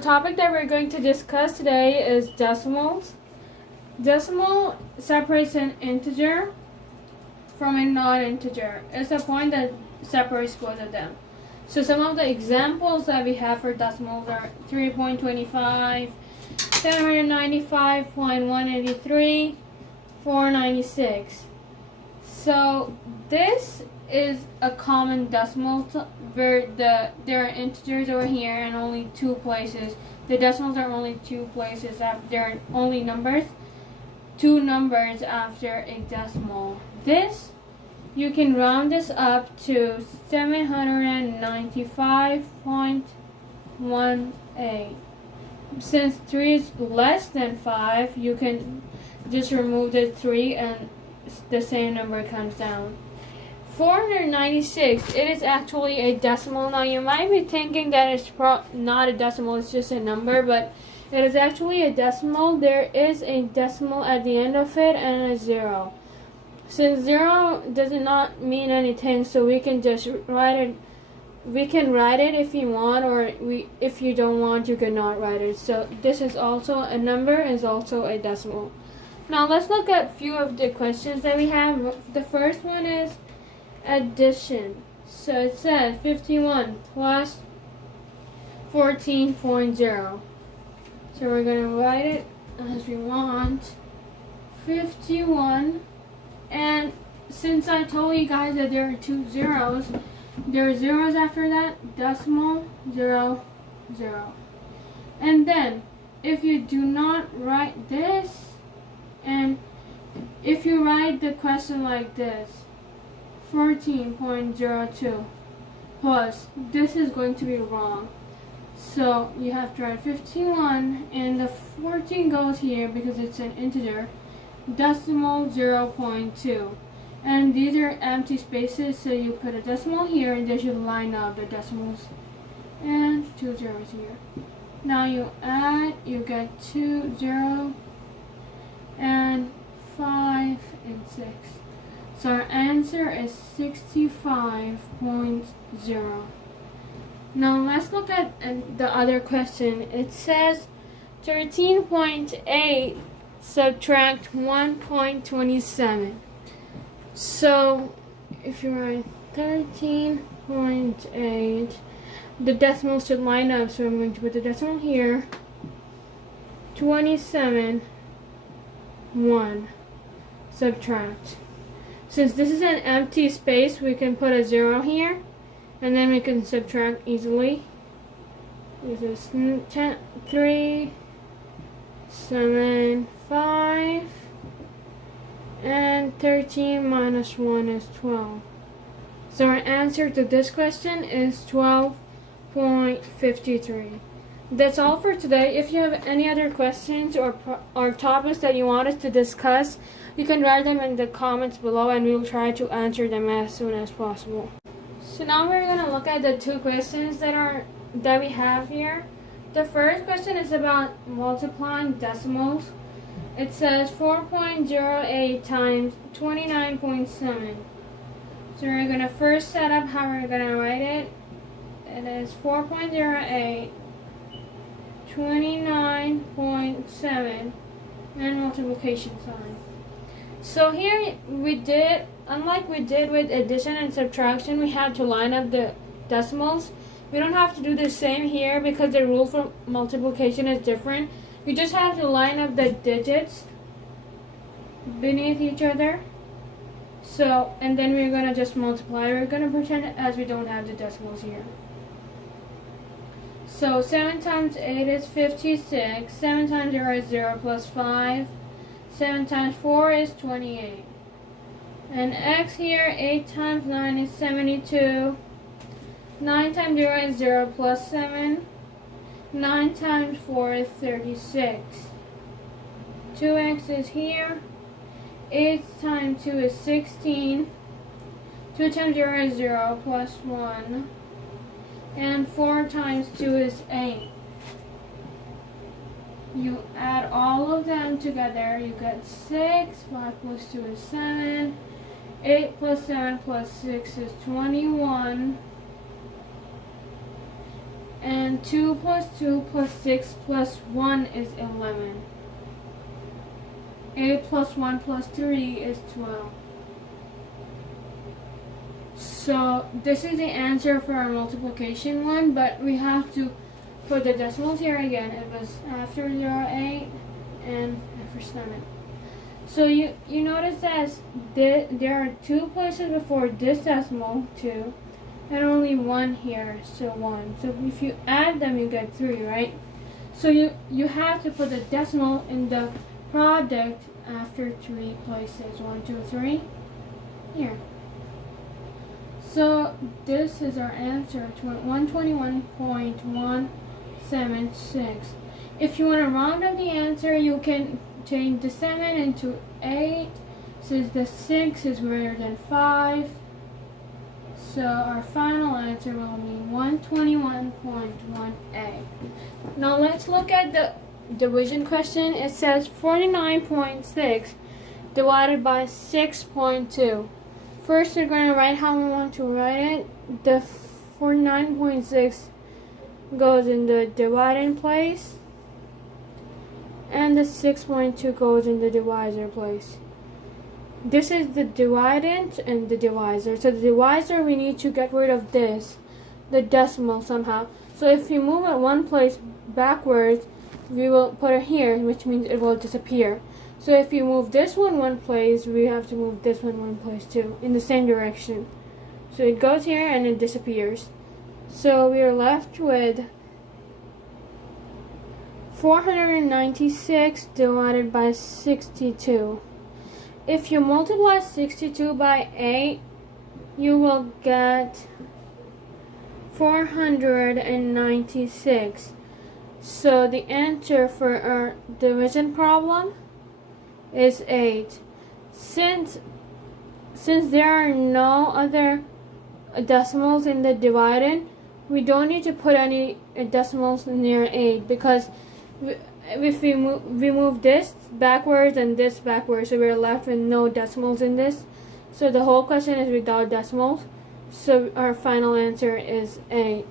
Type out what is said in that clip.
The topic that we're going to discuss today is decimals. Decimal separates an integer from a non-integer. It's a point that separates both of them. So some of the examples that we have for decimals are 3.25, 795.183, 496. So this is a common decimal where there are integers over here and only two places. The decimals are only two places. There are only two numbers after a decimal. This, you can round this up to 795.18. Since 3 is less than 5, you can just remove the 3 and the same number comes down. 496, it is actually a decimal. Now you might be thinking that it's not a decimal, it's just a number, but it is actually a decimal. There is a decimal at the end of it and a 0. Since 0 does not mean anything, so we can just write it. We can write it if you want, or if you don't want, you cannot write it. So this is also a number, is also a decimal. Now let's look at a few of the questions that we have. The first one is addition. So it says 51 plus 14.0. So we're going to write it as we want. 51. And since I told you guys that there are two zeros, there are zeros after that, decimal, 0, 0. And then, if you do not write this, and if you write the question like this, 14.02 plus, this is going to be wrong. So you have to write 51, and the 14 goes here because it's an integer, decimal 0.2. And these are empty spaces, so you put a decimal here and they should line up the decimals. And 2 zeros here. Now you add, you get 2, 0, and 5, and 6. So our answer is 65.0. Now let's look at the other question. It says 13.8 subtract 1.27. So if you write 13.8, the decimals should line up. So I'm going to put the decimal here. 27, 1, subtract. Since this is an empty space, we can put a 0 here, and then we can subtract easily. This is 3, 7, 5, and 13 minus 1 is 12. So our answer to this question is 12.53. That's all for today. If you have any other questions or topics that you want us to discuss, you can write them in the comments below and we will try to answer them as soon as possible. So now we're going to look at the two questions that we have here. The first question is about multiplying decimals. It says 4.08 times 29.7. So we're going to first set up how we're going to write it. It is 4.08, 29.7, and multiplication sign. So here we did, unlike we did with addition and subtraction, we had to line up the decimals. We don't have to do the same here because the rule for multiplication is different. You just have to line up the digits beneath each other. So, and then we're going to just multiply. We're going to pretend as we don't have the decimals here. So 7 times 8 is 56. 7 times 0 is 0 plus 5. 7 times 4 is 28. And x here, 8 times 9 is 72. 9 times 0 is 0 plus 7. 9 times 4 is 36. 2x is here. 8 times 2 is 16. 2 times 0 is 0 plus 1. And 4 times 2 is 8. You add all of them together, you get 6. 5 plus 2 is 7. 8 plus 7 plus 6 is 21. And 2 plus 2 plus 6 plus 1 is 11. 8 plus 1 plus 3 is 12. So this is the answer for our multiplication one, but we have to put the decimals here again. It was after 0, 8 and after 7. So you notice that there are 2 places before this decimal, 2, and only 1 here, so 1. So if you add them, you get 3, right? So you have to put the decimal in the product after 3 places. 1, 2, 3. Here. So this is our answer to 121.176. If you want to round up the answer, you can change the 7 into 8, since the 6 is greater than 5. So our final answer will be 121.1a. Now let's look at the division question. It says 49.6 divided by 6.2. First, we're going to write how we want to write it. The 49.6 goes in the dividing place, and the 6.2 goes in the divisor place. This is the dividend and the divisor. So the divisor, we need to get rid of this, the decimal somehow. So if we move it one place backwards, we will put it here, which means it will disappear. So if you move this one place, we have to move this one place too, in the same direction. So it goes here and it disappears. So we are left with 496 divided by 62. If you multiply 62 by 8, you will get 496. So the answer for our division problem is 8. Since there are no other decimals in the dividend, we don't need to put any decimals near 8, because if we move this backwards and this backwards, so we're left with no decimals in this. So the whole question is without decimals. So our final answer is 8.